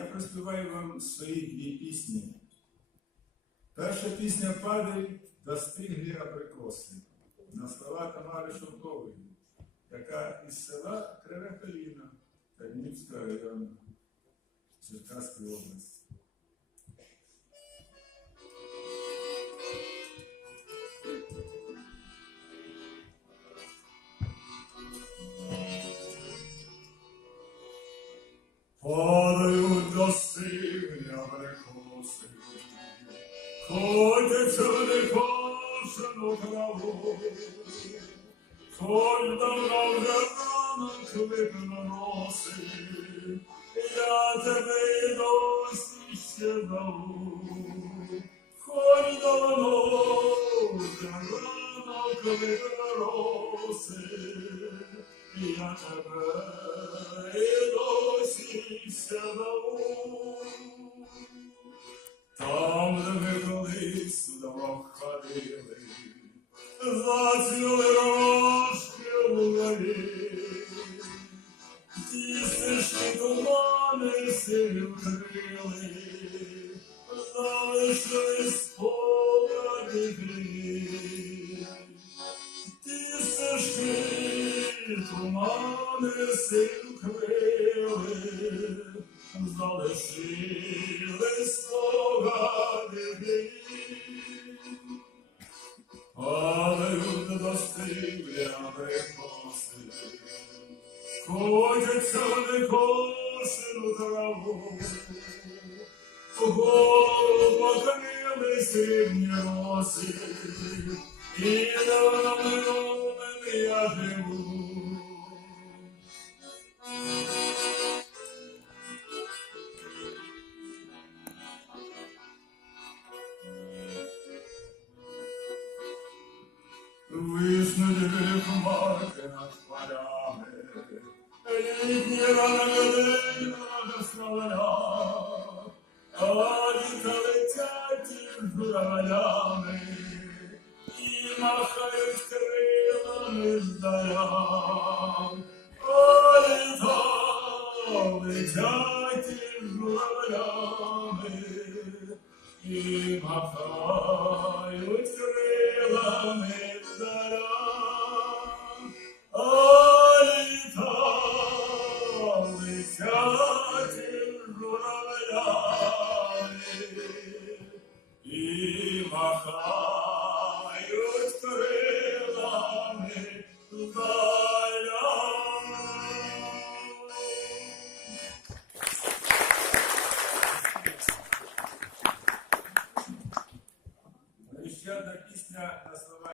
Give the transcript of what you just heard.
я проспіваю вам свої дві пісні. Перша пісня падає до стиглі абрикоси на слова Тамари Шовкової, яка із села Криве Коліна Тернівського району Черкаської області. Kojdece nekoşen okravo, Koljdan avranan kvetna nosi, Ja tebe dosišće davu, Koljdan avranan kvetna nosi, Ja tebe dosišće davu, сиві вкрили, залишили спогади грі. Ті стежки тумани сиві вкрили, залишили спогади. Падають до стиля прикоси, Ходяться не кошену траву, Голову покрили срібні роси, І давно минулим я живу. Виснуть хмарки над полями, літні ранок журавлями, і махають крилами здаля. політа летять журавлями, і махають крилами і